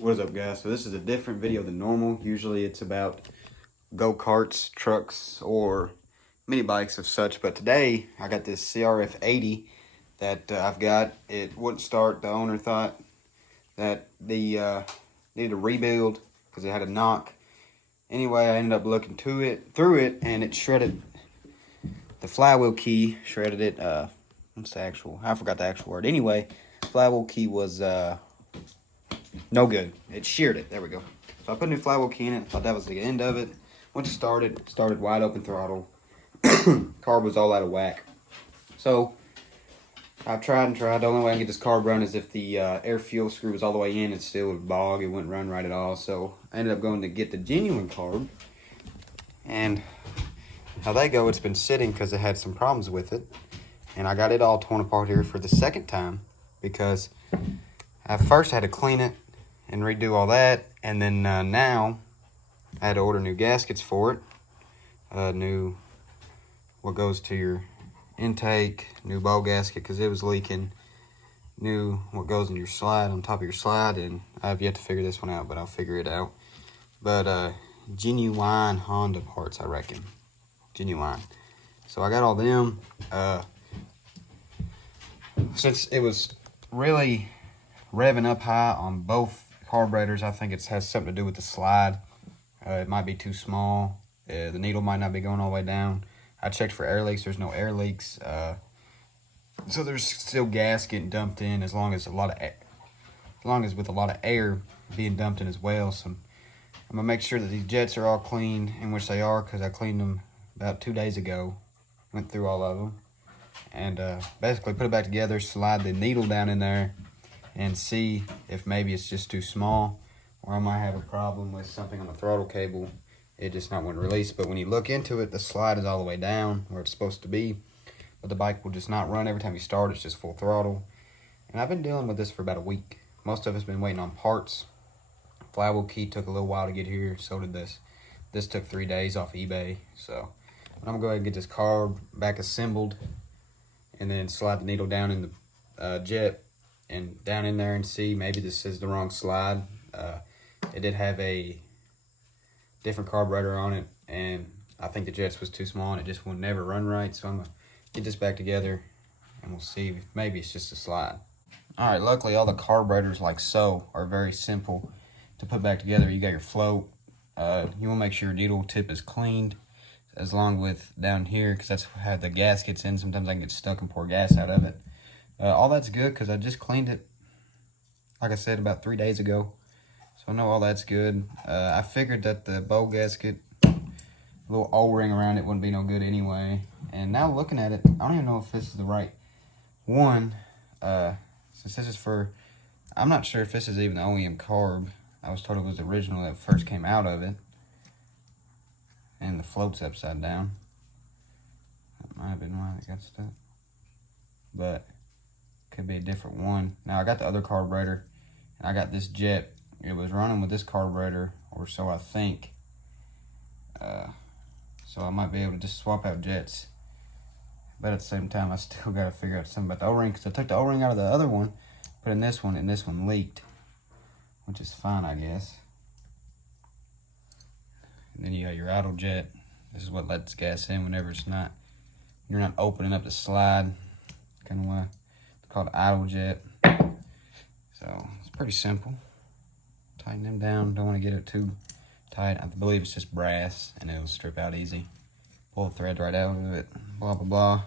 What is up, guys? So this is a different video than normal. Usually it's about go-karts, trucks, or mini bikes of such, but today I got this CRF 80 that I've got. It wouldn't start. The owner thought that the needed a rebuild because it had a knock. Anyway, I ended up looking through it, and it shredded the flywheel key. Shredded it. What's the actual? I forgot the actual word. Anyway, flywheel key was no good. It sheared it. There we go. So I put a new flywheel key in it. Thought that was the end of it. Once it started wide open throttle. Carb was all out of whack. So I've tried and tried. The only way I can get this carb run is if the air fuel screw was all the way in. It still would bog. It wouldn't run right at all. So I ended up going to get the genuine carb. And how they go, it's been sitting because it had some problems with it. And I got it all torn apart here for the second time because at first I had to clean it and redo all that. And then now I had to order new gaskets for it. New what goes to your intake, new bowl gasket because it was leaking, new what goes in your slide, on top of your slide, and I have yet to figure this one out, but I'll figure it out. But genuine Honda parts, I reckon. Genuine. So I got all them. Since it was really revving up high on both carburetors, I think it has something to do with the slide. It might be too small. The needle might not be going all the way down. I checked for air leaks. There's no air leaks. So there's still gas getting dumped in as long as with a lot of air being dumped in as well. So I'm gonna make sure that these jets are all clean, in which they are, because I cleaned them about 2 days ago. Went through all of them and basically put it back together, slide the needle down in there and see if maybe it's just too small, or I might have a problem with something on the throttle cable. It just not want to release. But when you look into it, the slide is all the way down where it's supposed to be, but the bike will just not run. Every time you start, it's just full throttle. And I've been dealing with this for about a week. Most of us been waiting on parts. Flywheel key took a little while to get here. So did this. This took 3 days off eBay. So I'm gonna go ahead and get this carb back assembled, and then slide the needle down in the jet and down in there and see. Maybe this is the wrong slide. It did have a different carburetor on it, and I think the jets was too small and it just will never run right. So I'm gonna get this back together and we'll see if maybe it's just a slide. All right, luckily all the carburetors like so are very simple to put back together. You got your float. You want to make sure your needle tip is cleaned, as long with down here, because that's how the gas gets in. Sometimes I can get stuck and pour gas out of it. All that's good because I just cleaned it, like I said, about 3 days ago. So I know all that's good. I figured that the bowl gasket, a little O-ring around it, wouldn't be no good anyway. And now looking at it, I don't even know if this is the right one. Since this is for, I'm not sure if this is even the OEM carb. I was told it was the original that first came out of it. And the float's upside down. That might have been why it got stuck. But could be a different one. Now I got the other carburetor, and I got this jet. It was running with this carburetor, or so I think. So I might be able to just swap out jets. But at the same time, I still got to figure out something about the O-ring, because I took the O-ring out of the other one, put in this one, and this one leaked, which is fine, I guess. And then you got your idle jet. This is what lets gas in whenever you're not opening up the slide. Kind of why it's called idle jet. So it's pretty simple. Tighten them down. Don't want to get it too tight. I believe it's just brass, and it'll strip out easy. Pull the thread right out of it. Blah blah blah.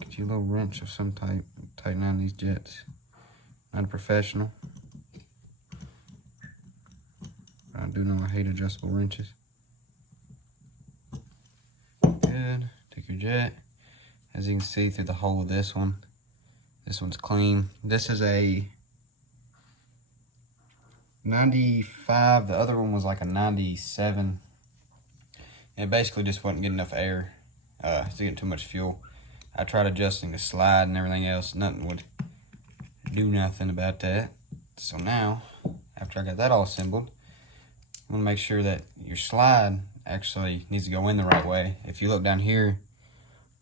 Get you a little wrench of some type. Tighten down these jets. Not a professional. I do know I hate adjustable wrenches. Good. Take your jet. As you can see through the hole of this one. This one's clean. This is a 95. The other one was like a 97. And it basically just wasn't getting enough air. It's getting too much fuel. I tried adjusting the slide and everything else. Nothing would do nothing about that. So now, after I got that all assembled, I'm gonna make sure that your slide actually needs to go in the right way. If you look down here,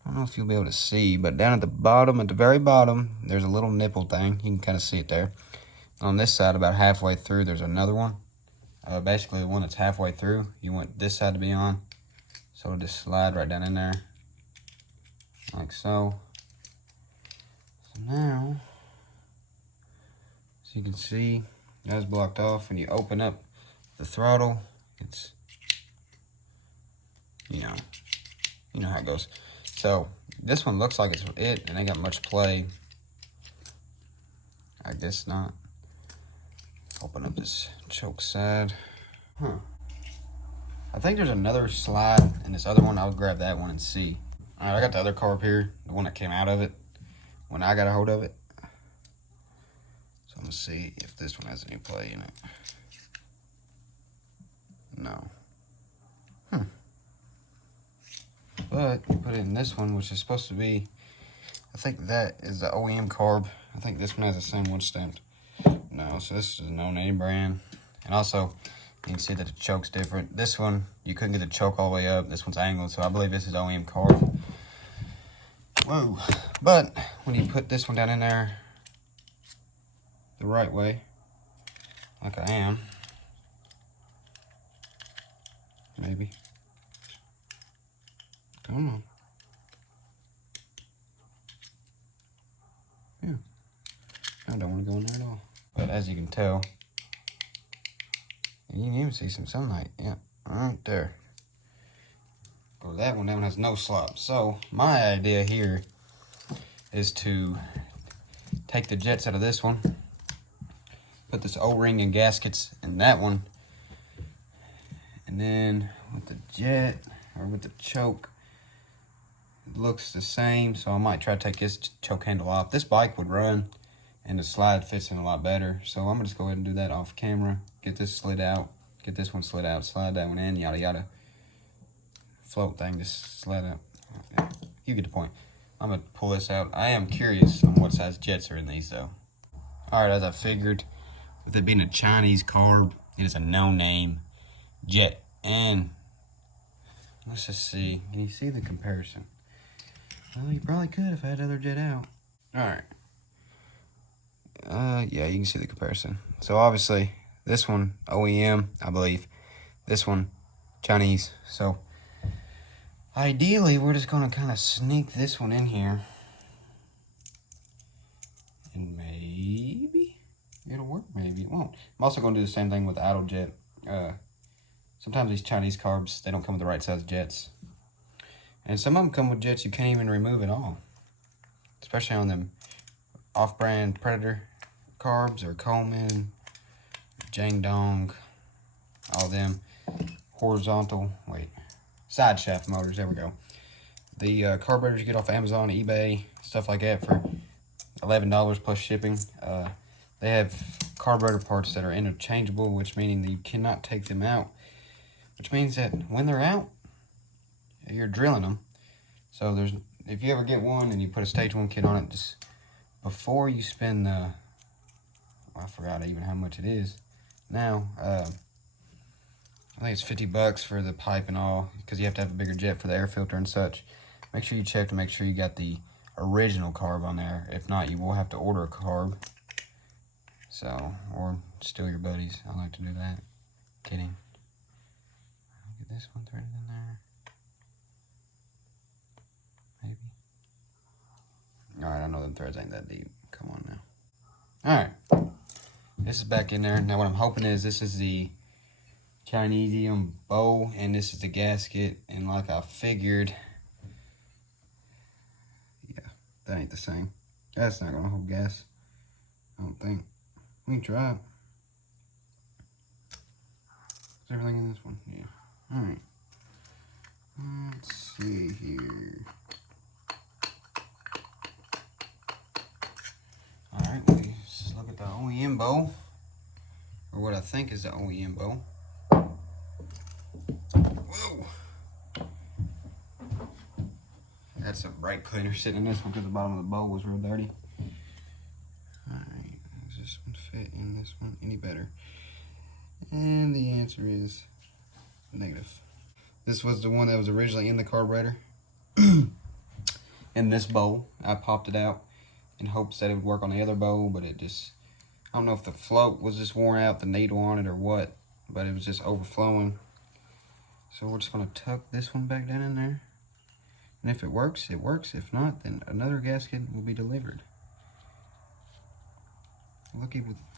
I don't know if you'll be able to see, but down at the bottom, at the very bottom, there's a little nipple thing. You can kind of see it there. On this side, about halfway through, there's another one. Basically, the one that's halfway through, you want this side to be on. So it'll just slide right down in there, like so. So now, as you can see, that's blocked off. When you open up the throttle, it's, you know how it goes. So this one looks like it's it, and ain't got much play. I guess not. Open up this choke side. I think there's another slide in this other one. I'll grab that one and see. All right, I got the other carb here, the one that came out of it when I got a hold of it. So I'm gonna see if this one has any play in it. No. But you put it in this one, which is supposed to be, I think that is the OEM carb. I think this one has the same one stamped. No, so this is a no-name brand. And also, you can see that the choke's different. This one, you couldn't get the choke all the way up. This one's angled, so I believe this is OEM carb. Whoa. But when you put this one down in there the right way, like I am, maybe. Come on. Yeah. I don't want to go in there at all. But as you can tell, you can even see some sunlight. Yeah, right there. Go to that one. That one has no slop. So my idea here is to take the jets out of this one, put this O-ring and gaskets in that one, and then with the jet or with the choke, it looks the same. So I might try to take this choke handle off. This bike would run and the slide fits in a lot better. So I'm gonna just go ahead and do that off camera. Get this slid out, get this one slid out, slide that one in, yada yada. Float thing just slid out. Okay. You get the point. I'm gonna pull this out. I am curious on what size jets are in these though. All right, as I figured, with it being a Chinese carb, it is a no-name jet. And let's just see, can you see the comparison? Well, you probably could if I had other jet out. All right. Yeah, you can see the comparison. So obviously, this one, OEM, I believe. This one, Chinese. So ideally, we're just gonna kind of sneak this one in here. And maybe it'll work, maybe it won't. I'm also gonna do the same thing with the idle jet. Sometimes these Chinese carbs, they don't come with the right size jets. And some of them come with jets you can't even remove at all. Especially on them off-brand Predator carbs or Coleman, Jangdong, all them horizontal, side shaft motors, there we go. The carburetors you get off Amazon, eBay, stuff like that for $11 plus shipping. They have carburetor parts that are interchangeable, which meaning that you cannot take them out. Which means that when they're out, you're drilling them. So if you ever get one and you put a stage 1 kit on it, just before you spend the, I forgot even how much it is now. I think it's $50 for the pipe and all, because you have to have a bigger jet for the air filter and such. Make sure you check to make sure you got the original carb on there. If not, you will have to order a carb. So, or steal your buddies. I like to do that. Kidding. Get this one threaded in there. Maybe. Alright, I know them threads ain't that deep. Come on now. Alright. This is back in there. Now what I'm hoping is this is the Chinesium bow and this is the gasket. And like I figured, yeah, that ain't the same. That's not gonna hold gas, I don't think. We can try it. Is everything in this one? Yeah. Alright. Let's see here. Alright, let's look at the OEM bow. Or what I think is the OEM bow. Whoa! That's a brake cleaner sitting in this one because the bottom of the bow was real dirty. Alright, does this one fit in this one any better? And the answer is negative. This was the one that was originally in the carburetor. In this bowl, I popped it out in hopes that it would work on the other bowl, but it just, I don't know if the float was just worn out, the needle on it, or what, but it was just overflowing. So we're just gonna tuck this one back down in there. And if it works, it works. If not, then another gasket will be delivered.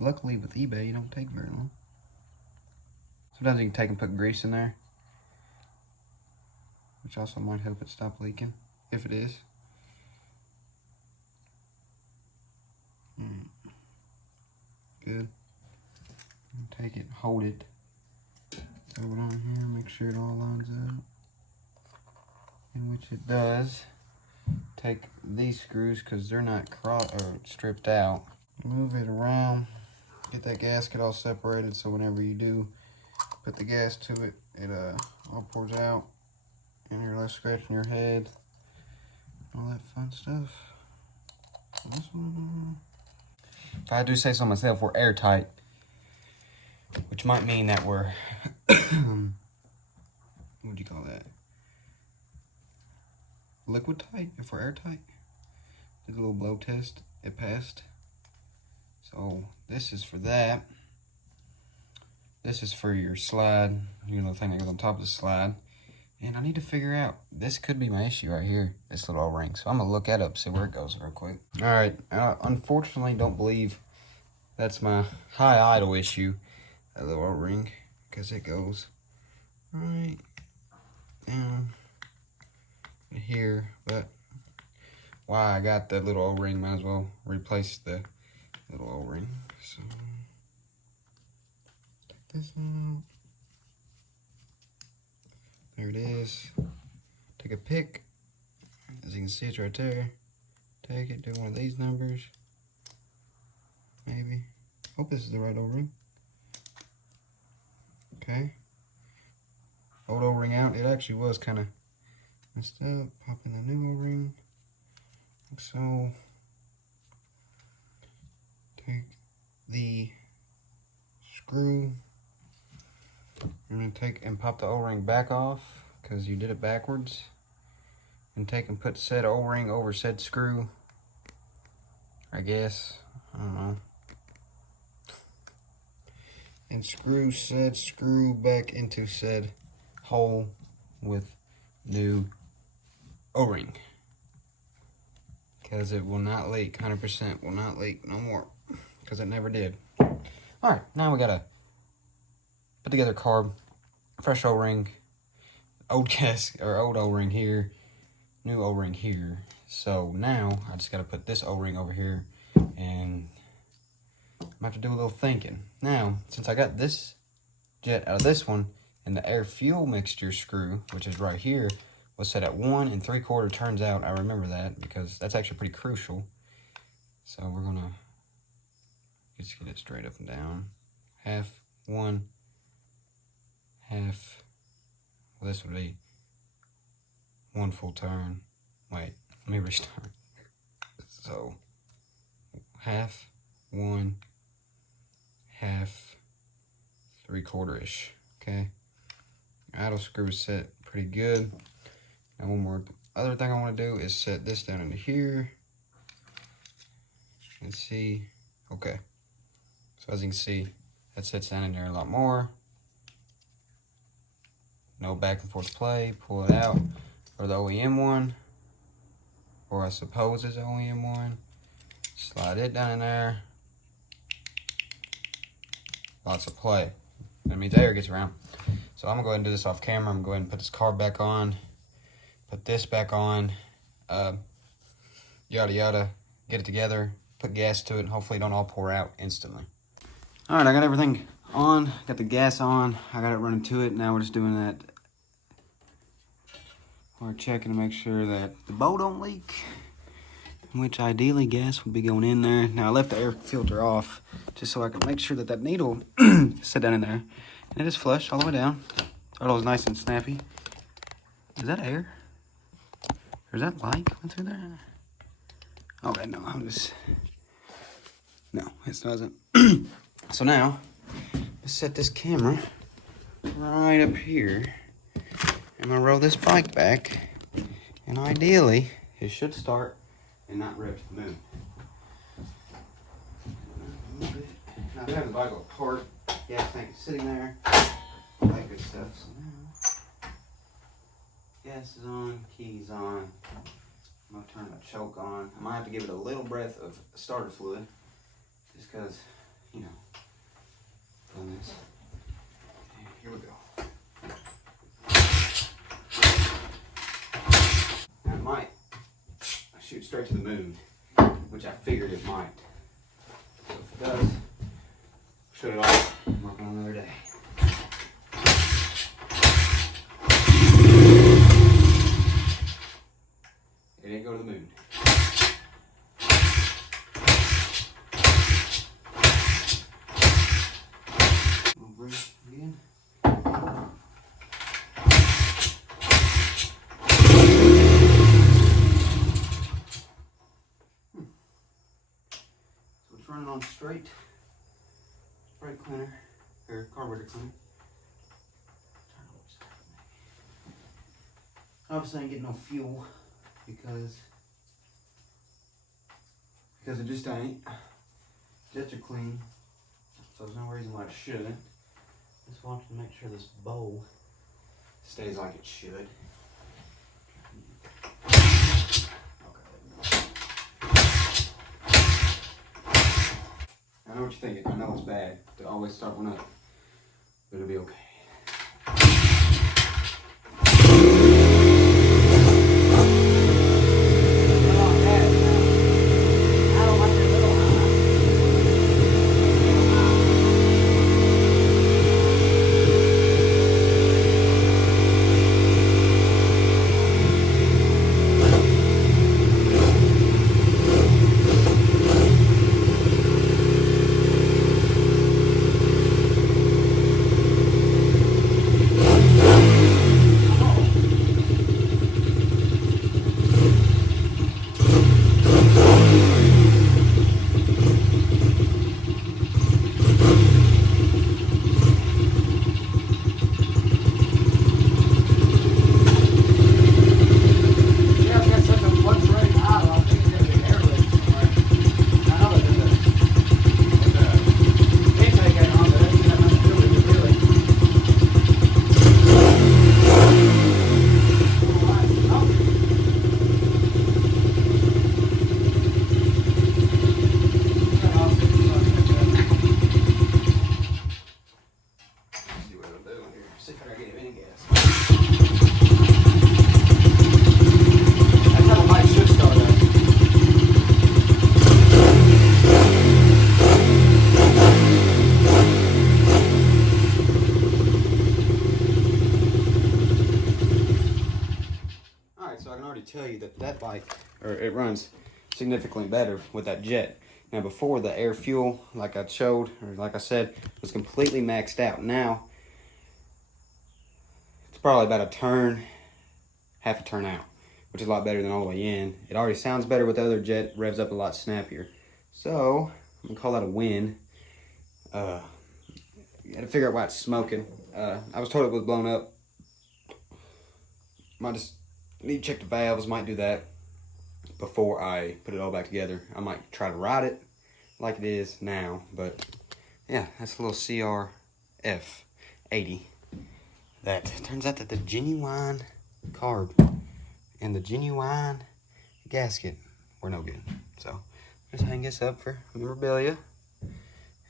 Luckily with eBay, you don't take very long. Sometimes you can take and put grease in there, which also might help it stop leaking, if it is. Good. Take it, hold it, throw it on here, make sure it all lines up, in which it does. Take these screws because they're not stripped out. Move it around, get that gasket all separated so whenever you do put the gas to it, it all pours out and you're left scratching your head, all that fun stuff. This one, if I do say so myself, we're airtight, which might mean that we're what would you call that? Liquid tight, if we're airtight. Did a little blow test, it passed. So this is for that. This is for your slide, you know, the thing that goes on top of the slide. And I need to figure out, this could be my issue right here, this little O-ring. So I'm gonna look that up, see where it goes real quick. All right, unfortunately don't believe that's my high idle issue, that little O-ring, because it goes right down here. But why I got that little O-ring, might as well replace the little O-ring. So take this out. There it is. Take a pick. As you can see, it's right there. Take it, do one of these numbers. Maybe. Hope this is the right O-ring. Okay. Old O-ring out. It actually was kind of messed up. Pop in the new O-ring. Like so. Take the screw. I'm going to take and pop the O-ring back off because you did it backwards. And take and put said O-ring over said screw. I guess. I don't know. And screw said screw back into said hole with new O-ring. Because it will not leak. 100% will not leak no more. Because it never did. Alright, now we gotta put together carb, fresh O-ring, old O-ring here, new O-ring here. So now I just gotta put this O-ring over here, and I'm gonna have to do a little thinking. Now, since I got this jet out of this one, and the air fuel mixture screw, which is right here, was set at 1 3/4 turns out. I remember that because that's actually pretty crucial. So we're gonna just get it straight up and down. Half, 1, half, well, this would be 1 full turn. Wait, let me restart. So, half, 1, half, 3/4-ish, okay? Idle screw is set pretty good. Now one more, other thing I want to do is set this down into here. Let's see, okay. So as you can see, that sets down in there a lot more. No back and forth play, pull it out. Or the OEM one, or I suppose it's OEM one. Slide it down in there. Lots of play. That means air gets around. So I'm gonna go ahead and do this off camera. I'm gonna go ahead and put this carb back on, put this back on, yada yada, get it together, put gas to it, and hopefully it don't all pour out instantly. All right, I got everything on, got the gas on, I got it running to it. Now we're just doing that. We're checking to make sure that the bowl don't leak, which ideally gas would be going in there. Now I left the air filter off just so I could make sure that that needle sit down in there. And it is flush all the way down. Thought it was nice and snappy. Is that air? Or is that light going through there? Okay, no, no, it doesn't. So now, let's set this camera right up here. I'm gonna roll this bike back, and ideally, it should start and not rip to the moon. do have the bike apart. Gas tank is sitting there. All that good stuff. So now, gas is on, keys on. I'm gonna turn my choke on. I might have to give it a little breath of starter fluid, just cause, you know, done this. Okay, here we go. Now it might shoot straight to the moon, which I figured it might. So if it does, shut it off and work on another day. It ain't go to the moon. We'll bring it again. So it's running on straight brake cleaner, or carburetor cleaner. Obviously I ain't getting no fuel because it just ain't. Jets are clean, so there's no reason why it shouldn't. Just watching to make sure this bowl stays like it should. I know what you're thinking. I know it's bad to always start one up, but it'll be okay. Tell you that bike, or it runs significantly better with that jet. Now before, the air fuel, like I showed, or like I said, was completely maxed out. Now it's probably about a turn, half a turn out, which is a lot better than all the way in. It already sounds better with the other jet, revs up a lot snappier. So I'm gonna call that a win. You gotta figure out why it's smoking. I was told it was blown up. Might just need to check the valves, might do that before I put it all back together. I might try to ride it like it is now, but yeah, that's a little CRF 80. That turns out that the genuine carb and the genuine gasket were no good. So just hang this up for memorabilia,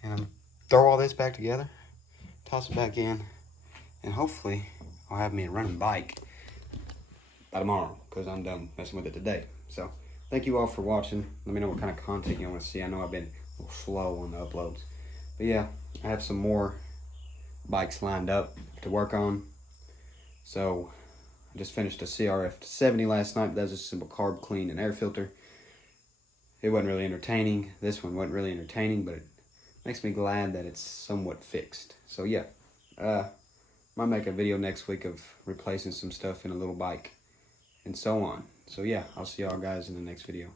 and throw all this back together, toss it back in, and hopefully I'll have me a running bike by tomorrow, because I'm done messing with it today. So thank you all for watching. Let me know what kind of content you want to see. I know I've been a little slow on the uploads, but yeah, I have some more bikes lined up to work on. So I just finished a CRF 70 last night. That was a simple carb clean and air filter. It wasn't really entertaining. This one wasn't really entertaining, but it makes me glad that it's somewhat fixed. So yeah, might make a video next week of replacing some stuff in a little bike and so on. So yeah, I'll see y'all guys in the next video.